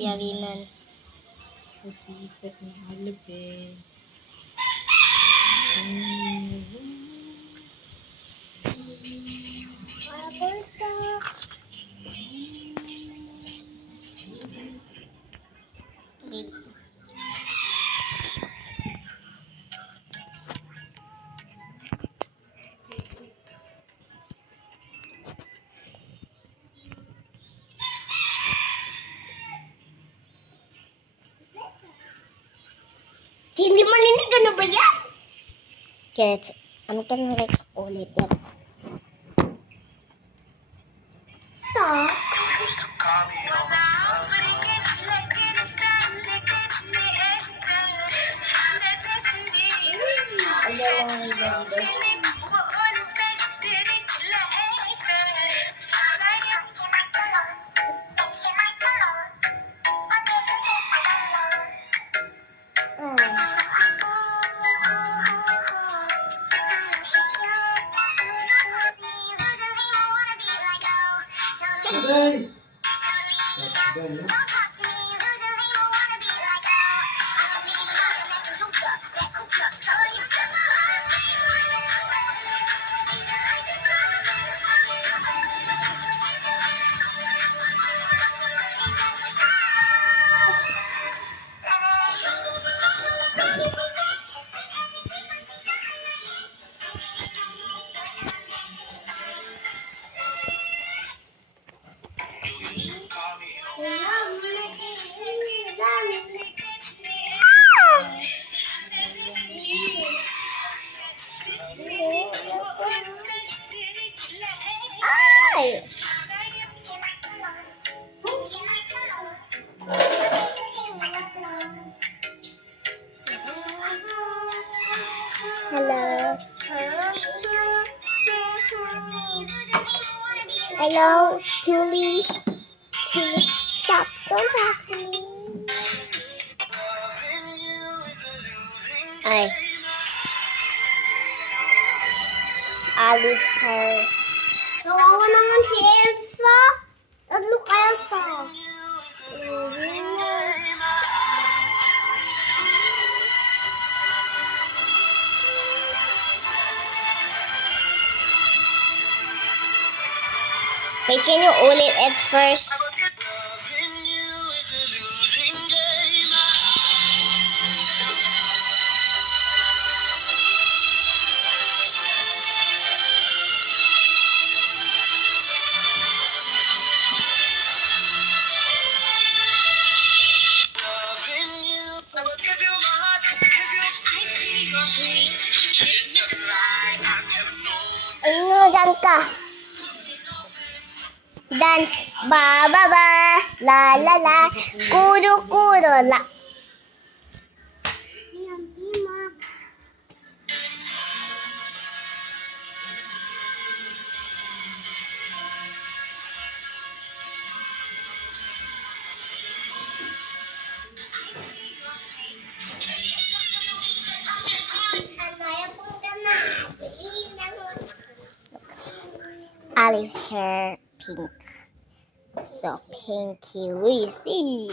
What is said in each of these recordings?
Yarinan. Sikat ng halipin. Hindi malinig, ano ba yan? Okay, I'm gonna like ulit yan. Stop. Ay! Hello. Hello, Julie. Julie, stop. Don't talk to me. Ay. Alice her. Kawawa naman si Elsa. Look, Elsa. Wait, can you ulit it first? Ano, dyan ka. Dance, ba ba ba, la la la, kudo kudo la. Alice hair pink, so pinky we see.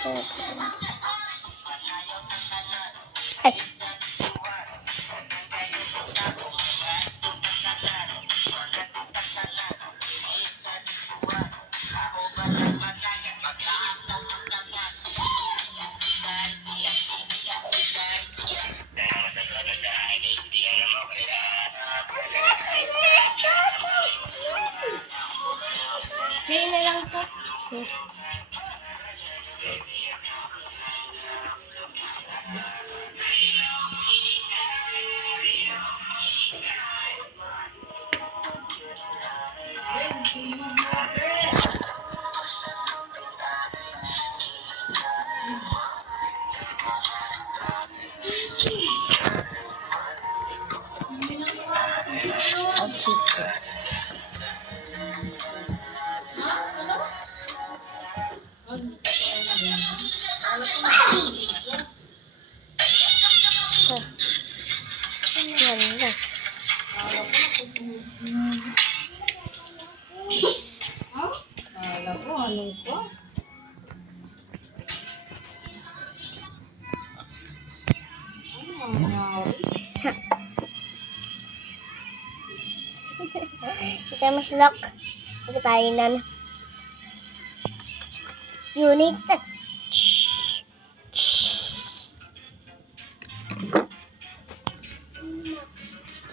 So pink. Ay. Sa'yo na lang to. Okay. Ganda. Kala ko, ano ko? Ano nangyari? Kita mas lock. Pagkatalinan. Unit test.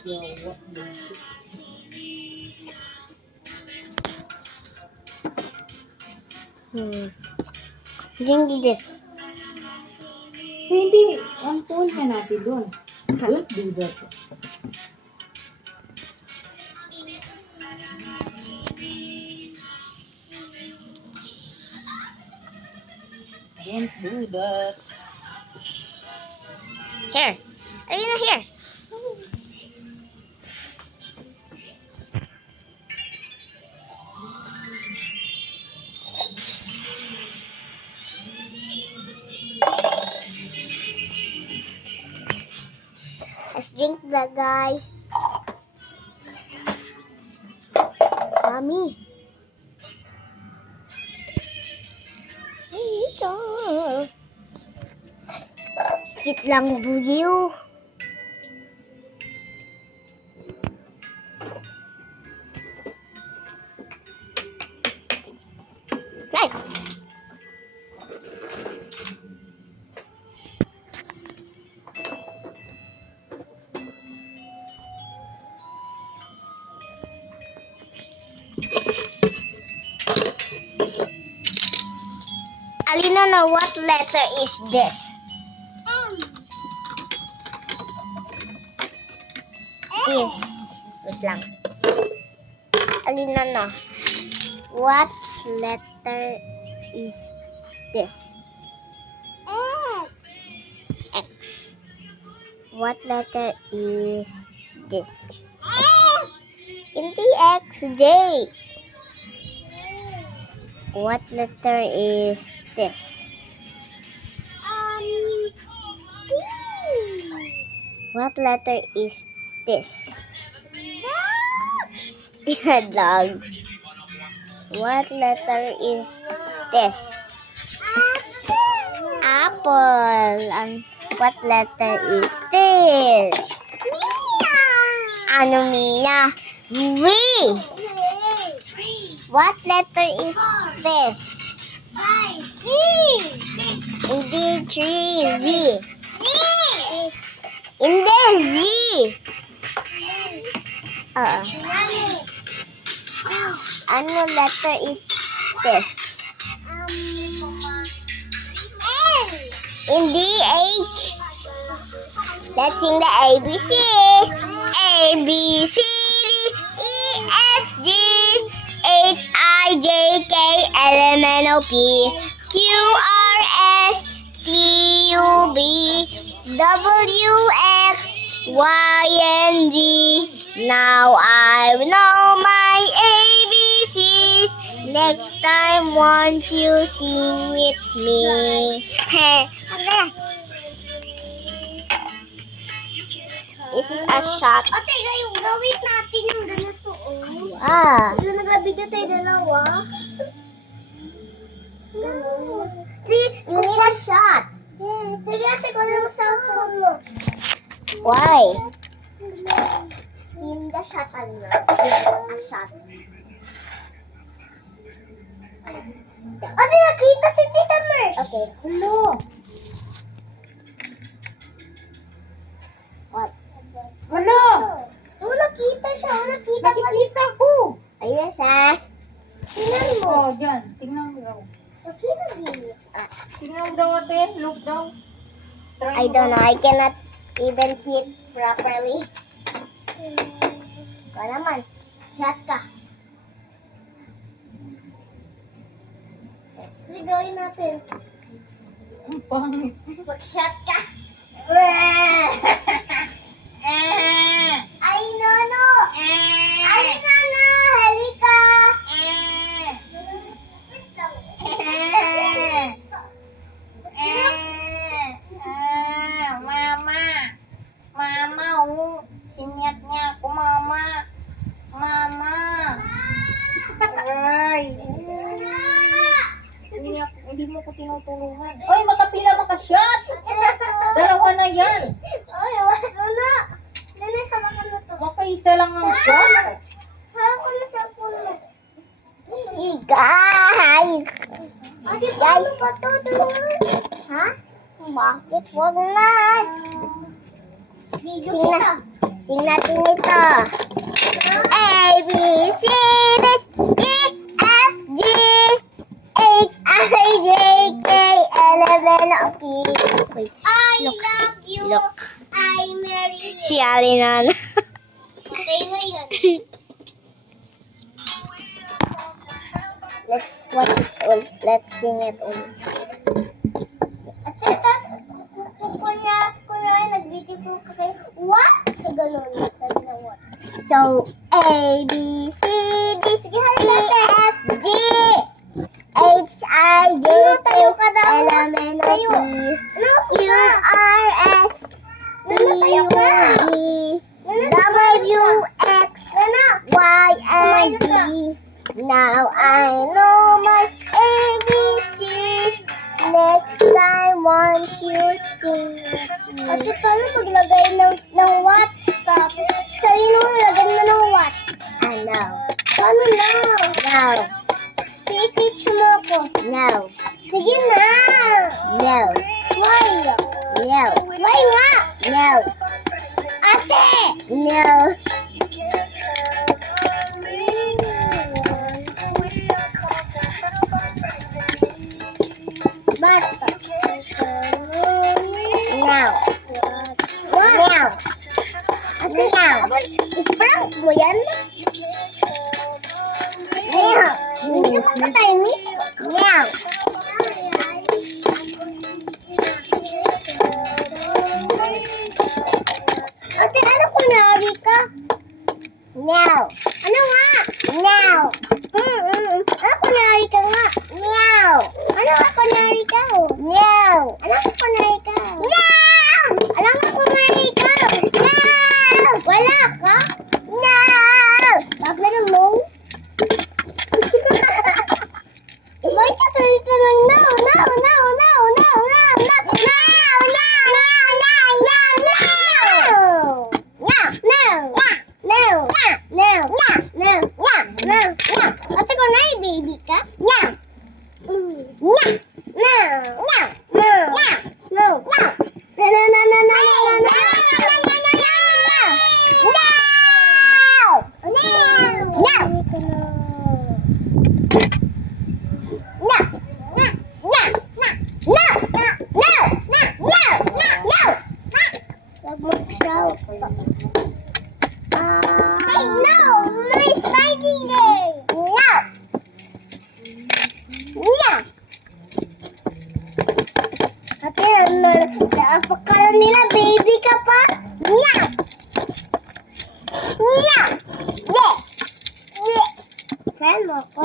Yawa. Drink this. Hindi. Ang phone ka natin doon. Don't do that. Don't do that. Here. Ayun na here. Let's drink that, guys. Mommy. Ito. Cute lang buliw. Hey. Alina, now what letter is this? This. Wait lang. Alina, na. What letter is this? X. What letter is this? Hindi X, J. What letter is this? What letter is this? Yeah, dog. What letter is this? Apple. What letter is this? Ano, Mia? V. What letter is this? Hindi 3, Z. Hindi Z. Ano letter is this? Hindi H. Let's sing the ABCs. A, B, C, D, E, F, G, H, I, J, K, L, M, N, O, P, Q, R, S, T, U, V, W, X, Y, and Z. Now I know my ABCs. Next time, won't you sing with me? This is a shot. Ate, gawin natin yung ganito, oh. Yung nagabigyo tayo dalawa. See, you need a shot. Sige, ate, ko lang cellphone mo. Why? Yung the shot, ano? A shot. Ate, nakita si Tita Mersh. Okay. Hello. What? Hello. Oo, nakita siya. Nakita ko. Ayun siya. Tingnan mo. Oh, dyan. Tingnan mo daw. Nakita din. Tingnan mo daw ate. Look daw. Try I mo don't daw. know. I cannot even see it properly. Ikaw naman. Shot ka. Sige, gawin natin. Ang pangit. Mag-shot ka. Ay, Nono! Ay, Nono! Halika! Mama. Mama, lang ang phone. Hawak ko na cellphone mo. Guys! Ate, Guys. paano ba to? Ha? Bakit wag na? Video Sing kita. na. Sing natin ito. A, B, C, D, E, F, G, H, I, J, K, L, M, N, O, P. Wait. I Look. love you. Look. I marry you. Si Alinan. Okay na yan. Let's watch it all. Let's sing it all. At tapos, kunya nag-beautiful ka kayo. What? Sa galon. Sabi na what? So, A, B, C, D, E, F, G, H, I, J, K, L, M, N, O, P, Q, R, S, T, U, V, W, X, Y, and Z. Now I know my ABCs. Next time, won't you sing? Ate, paano maglagay ng what? Tapos, sa'yo nung lagyan mo ng what? I know. Paano na? No. I-teach mo ako. No. Sige na. No. Why? No. Why nga? No. Ate! No. Ba't? No. What? No. Ate, i-prank mo yan? No. Hindi ka makatahimik? No. Ate, ano kunyari ka? No. Ano nga? No. Ano kunyari ka nga? No. Ano nga kunyari ka? No. Ano nga kunyari ka? No. Ano nga kunyari ka? No. Wala ka? No. Bakit mo? Bakit ka salita ng no, no, no, no, no, no, no, no, no, no, no, Ate ko na baby ka? No. No. No. No. No. Wag mag-shout. Hey, no! My sliding there! No! No! Ate, napakala nila baby ka pa? No! No! No! No! Friend mo ko?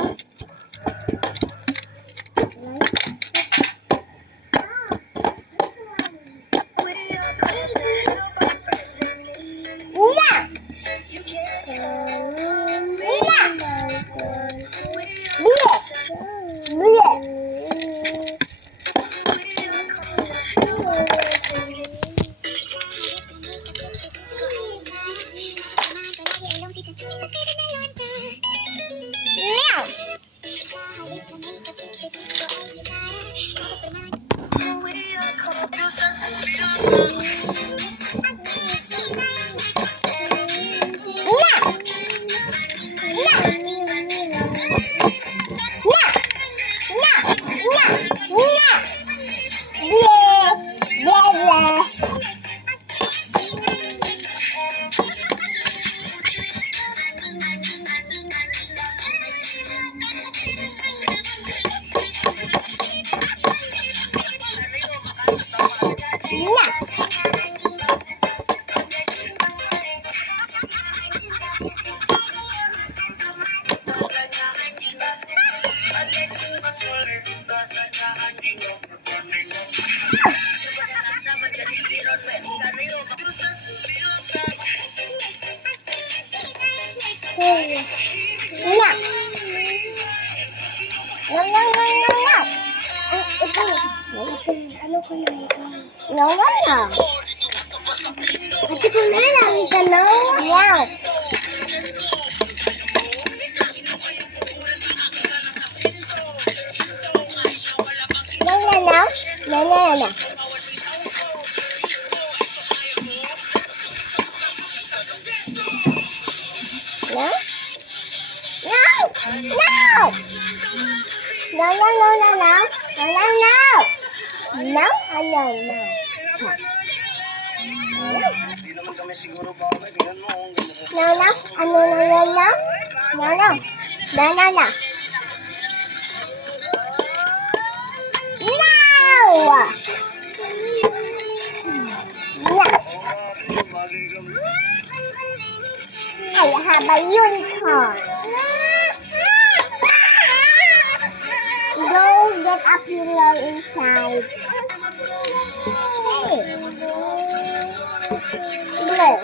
Ano ko na ito? No, no, no. Ate ko na, lagi ka na. No. Na, na, na. No? No! No! No, no, no, no, no. No, no, no. No, no, no. Hindi naman kami siguro ba kami. Tingnan mo, ang ganda sa No, no. Ano, no, no, no. No, no. No, no, no. No! No. bagay kami. I have a unicorn. Go get a pillow inside. Hey. Blue.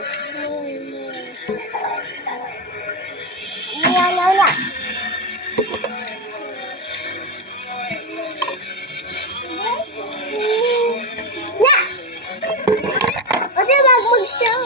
No, no, no. No! O di wag mag-show.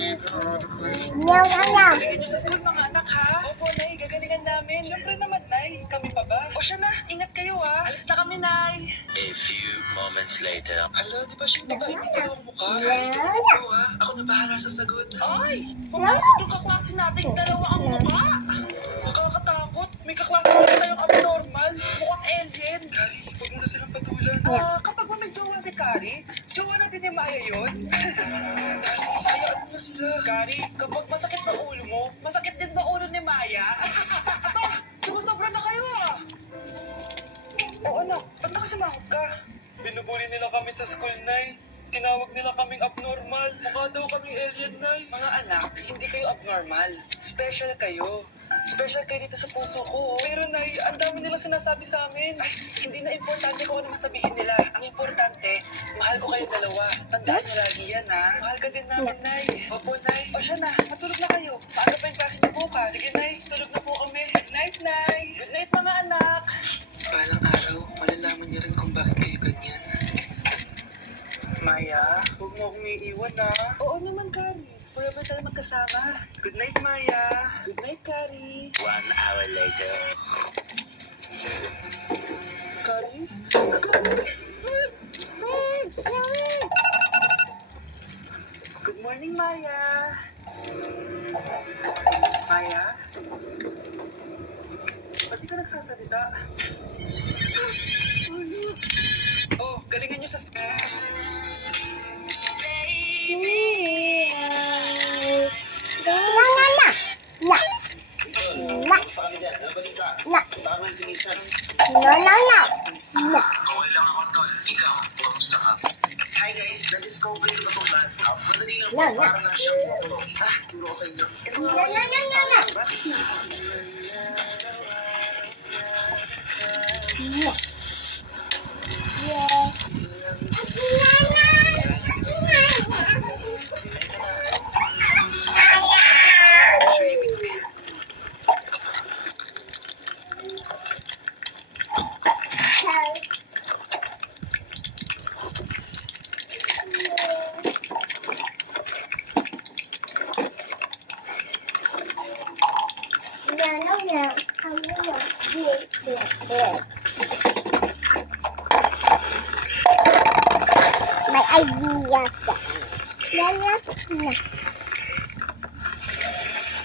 No, no, no. Galingan niyo sa school mga anak ha? Opo, Nay. Gagalingan namin. Siyempre naman, Nay. Kami pa ba? O siya na. Ingat kayo ha. Alis na kami, Nay. A few moments later. Ala, di ba siya ba? Hindi ka ang mukha. No, Ikaw ha. Ako na bahala sa sagot. Ay! Pumasok yung kaklase natin. Dalawa ang mukha. Nakakatakot. May kaklase natin tayong abnormal. Mukhang alien. Kari, huwag mo na silang patulan. Kapag ba may jowa si Kari, jowa natin ni Maya yun. Kari, hayaan mo na sila. Kari, kapag masakit ba ulo mo, masakit din ba ulo ni Maya? Sumusobra na kayo ah. Oo anak, ba't nakasimangot ka? Binubuli nila kami sa school, Nay. Tinawag nila kaming abnormal. Mukha daw kaming alien, Nay. Mga anak, hindi kayo abnormal. Special kayo. Special kayo dito sa puso ko. Pero, Nay, ang dami nila sinasabi sa amin. Ay, hindi na importante kung ano masabihin nila. Ang importante, mahal ko kayong dalawa. Tandaan niyo lagi yan, ha? Mahal ka din namin, Nay. Opo, Nay. O siya na, matulog na kayo. Maaga pa yung klase niyo bukas. Sige, Nay, tulog na po kami. Good night, Nay. Good night, mga anak. Balang araw, malalaman niyo rin kung bakit kayo ganyan. Maya, huwag mo akong iiwan, ha? Oo naman, Kari. Forever tayo magkasama. Good night, Maya. Good night, Kari. 1 hour later. Kari? Good morning, Maya. Maya? Ba't di ka nagsasalita? Oh, galingan niyo sa... No, no, no. No. No. Sa kanila, nabalita. No. Tama yung tinisan. No, no, no. No. Okay lang ako, Tol. Ikaw, kamusta ka? Hi guys, na-discover ko ba itong last app? Madali lang po, No, no. parang lang siyang photo. Ha? Turo ko sa inyo. No, no, no, no, no. No. Yeah. No, no, no. My ideas. No, no, no.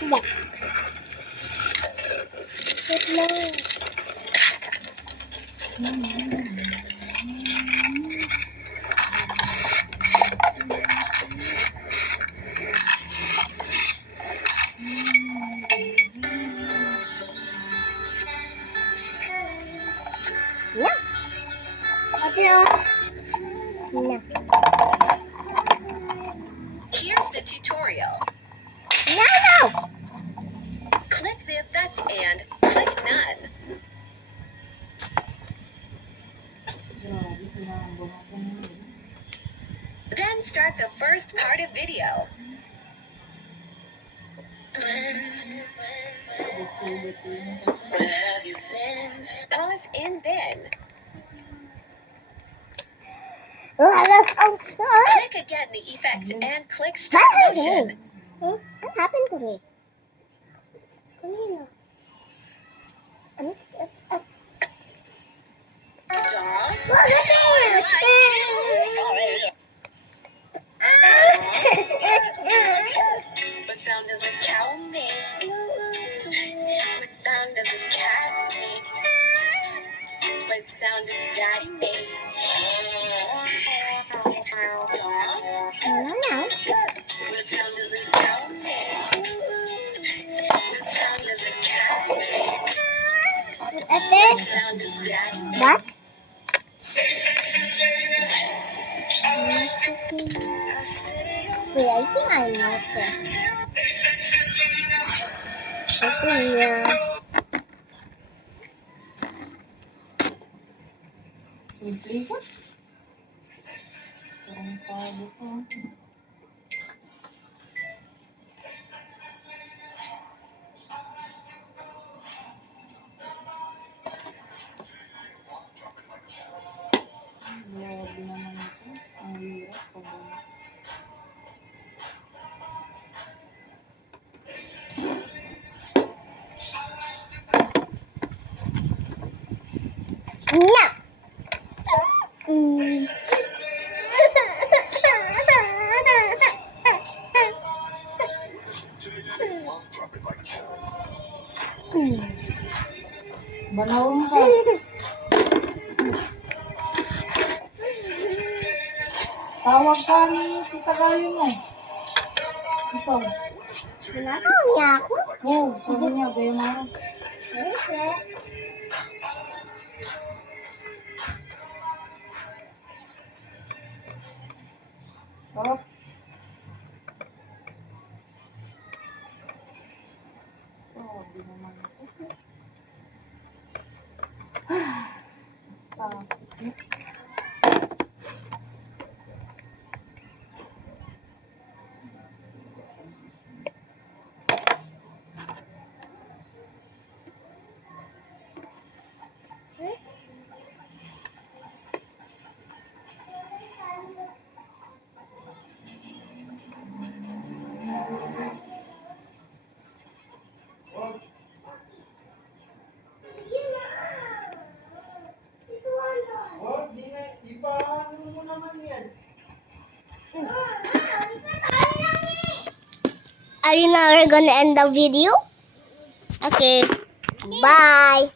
Yes. Good night. No. No. No. Here's the tutorial. No, no. Click the effect and click none. Then start the first part of video. Pause and then Oh, click again the effect and click stop motion. What happened to me? Kanina. Ano? Dog. Wag kasi! What sound does a cow make? What sound does a cat make? What sound does daddy make? Dog. Wala na. What sound does a cow make? What sound does a cat make? Ate? What sound does daddy make? What? Wait, I think I know this. Ito niya. Simple ko. Parang pabo ko. Grabe naman ito. Ang hirap ko ba? Na! Mm. Banawin ka. Tawag ka ni Tita Galing mo. Ito. Sinakaw niya ako. Oh, sabi niya, gaya mo. Siyempre. Oh. Sabi naman ito. Sakit. Are you now gonna end the video? Okay. Bye.